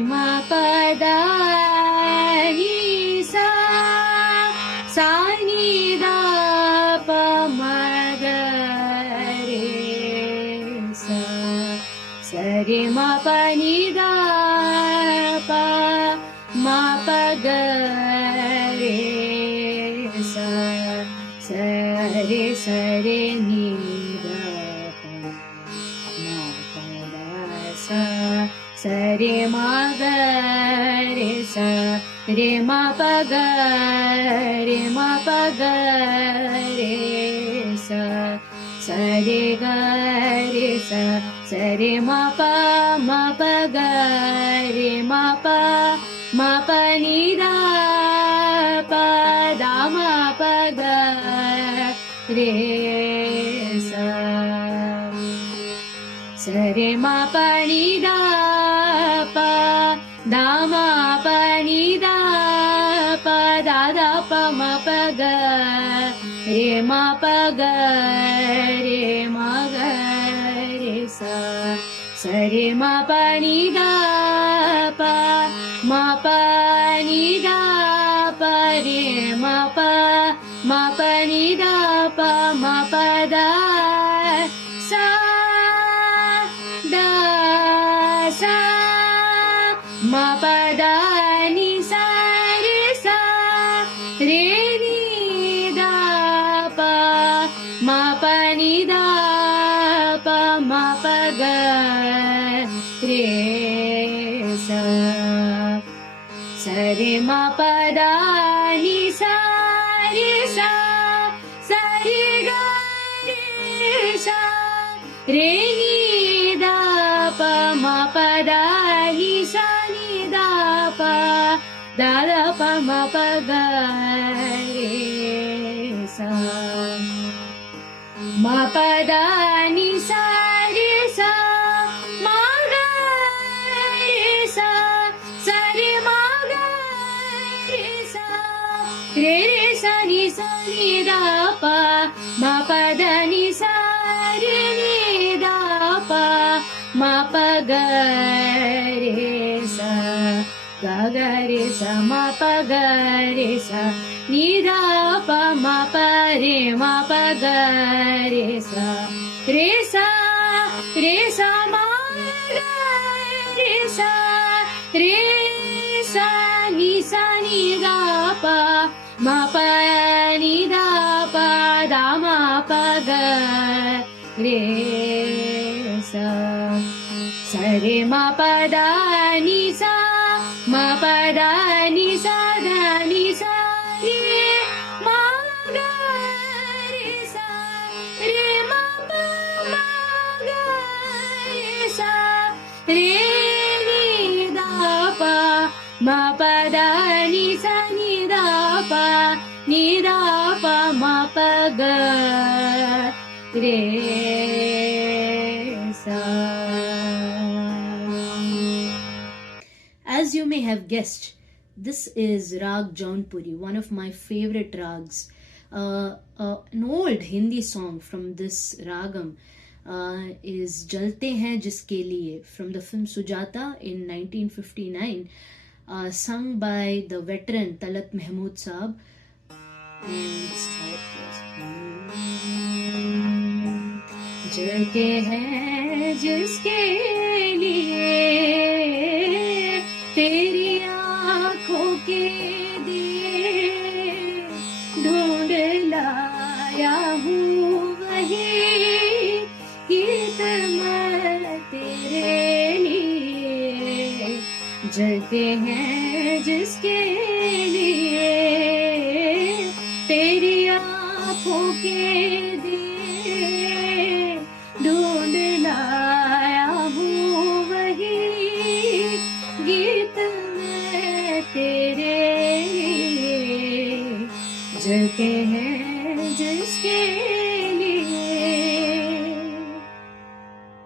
ma pa da ni sa sa ni da pa ma ga re sa sa re ma pa ni da pa ma pa ga re sa sa re ni da pa ma pa da sa sa re ma ga re sa re ma pa ga re sa sa re ga re sa sa re ma pa ga re ma pa ni da pa da ma pa ga re sa sa re ma pa ni da pa da ma pa ni da pa da da pa ma pa ga re ma pa ga re sa sa re ma pa ni da pa ma pa ni da pa re ma pa ni da pa ma pa da sa da sa ma pa da ni sa re ni da pa ma pa ni da pa ma pa ga re sa sa re ma pa da ni sa sa re ga re sa re ni da pa ma pa da ni sa ni da pa da da pa ma pa ga re sa ma pa da ni sa ma ga re sa sa re ma ga re sa re sa ni da pa ma pa da ni sa re ni da pa ma pa ga re sa ga ga re sa ma pa ga re sa ni da pa ma pa re ma pa ga re sa ma ga re sa ni da pa ma pa ni da pa da ma pa ga re sa sa re ma pa da ni sa ma pa da ni sa da ni sa re ma ga re sa re ma pa ma ga re sa re ni da pa ma pa da ni sa ni da pa ma pa ga re sa. As you may have guessed, this is Rag Jaunpuri, one of my favorite rags. An old Hindi song from this ragam is Jalte Hain Jiske Liye from the film Sujata in 1959, sung by the veteran Talat Mahmood Saab. And this is how it goes. Jalte hain jiske liye तेरी आँखों के दिए ढूंढ लाया हूँ वही गीत मैं तेरे लिए जलते हैं जिसके लिए तेरी आँखों के दिए ढूंढ लाया हूँ वही गीत मैं तेरे लिए जलते हैं